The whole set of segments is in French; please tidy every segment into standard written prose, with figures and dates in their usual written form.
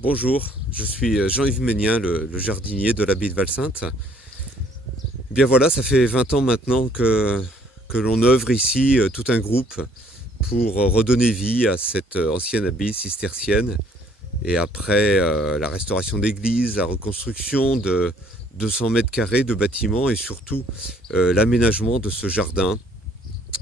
Bonjour, je suis Jean-Yves Ménien, le jardinier de l'abbaye de Valsainte. Bien voilà, ça fait 20 ans maintenant que l'on œuvre ici, tout un groupe, pour redonner vie à cette ancienne abbaye cistercienne. Et après la restauration d'église, la reconstruction de 200 mètres carrés de bâtiments et surtout l'aménagement de ce jardin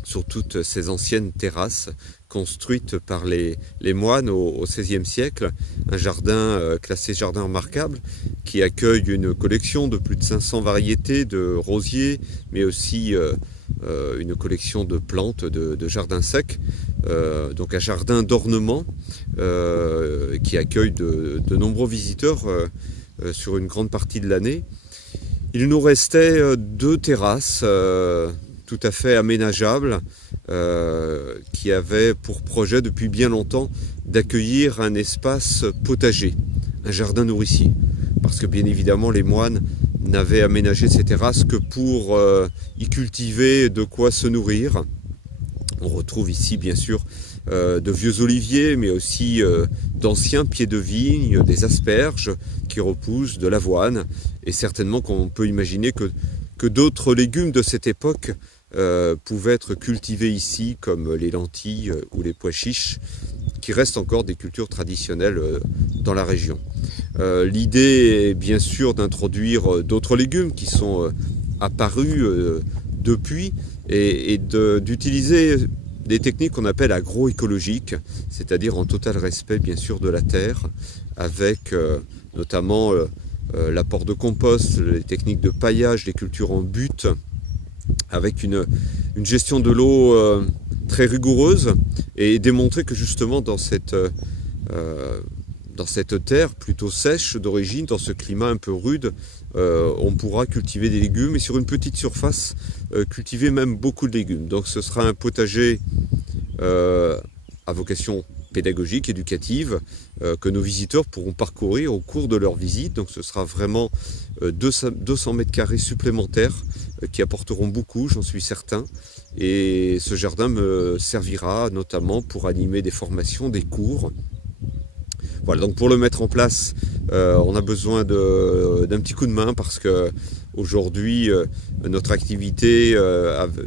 sur toutes ces anciennes terrasses construites par les moines au XVIe siècle. Un jardin classé jardin remarquable qui accueille une collection de plus de 500 variétés de rosiers, mais aussi une collection de plantes de jardin sec. Donc un jardin d'ornement qui accueille de nombreux visiteurs sur une grande partie de l'année. Il nous restait deux terrasses tout à fait aménageables qui avaient pour projet depuis bien longtemps d'accueillir un espace potager, un jardin nourricier. Parce que bien évidemment les moines n'avaient aménagé ces terrasses que pour y cultiver de quoi se nourrir. On retrouve ici bien sûr de vieux oliviers, mais aussi d'anciens pieds de vigne, des asperges qui repoussent, de l'avoine, et certainement qu'on peut imaginer que d'autres légumes de cette époque pouvaient être cultivés ici, comme les lentilles ou les pois chiches, qui restent encore des cultures traditionnelles dans la région. L'idée est bien sûr d'introduire d'autres légumes qui sont apparus depuis, et d'utiliser des techniques qu'on appelle agroécologiques, c'est-à-dire en total respect bien sûr de la terre, avec notamment l'apport de compost, les techniques de paillage, les cultures en butte, avec une gestion de l'eau très rigoureuse, et démontrer que justement dans cette terre plutôt sèche d'origine, dans ce climat un peu rude, on pourra cultiver des légumes, et sur une petite surface, cultiver même beaucoup de légumes. Donc ce sera un potager à vocation pédagogique, éducative, que nos visiteurs pourront parcourir au cours de leur visite. Donc ce sera vraiment 200 mètres carrés supplémentaires qui apporteront beaucoup, j'en suis certain. Et ce jardin me servira notamment pour animer des formations, des cours. Voilà, donc pour le mettre en place, on a besoin d'un petit coup de main, parce que aujourd'hui, notre activité,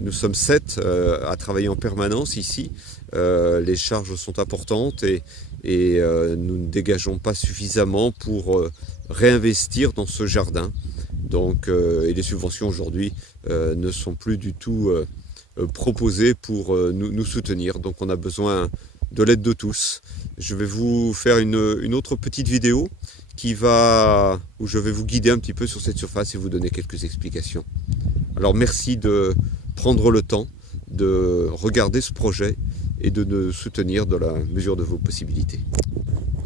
nous sommes 7 à travailler en permanence ici. Les charges sont importantes, et nous ne dégageons pas suffisamment pour réinvestir dans ce jardin. Donc, et les subventions aujourd'hui ne sont plus du tout proposées pour nous soutenir. Donc on a besoin de l'aide de tous. Je vais vous faire une autre petite vidéo où je vais vous guider un petit peu sur cette surface et vous donner quelques explications. Alors merci de prendre le temps de regarder ce projet et de nous soutenir dans la mesure de vos possibilités.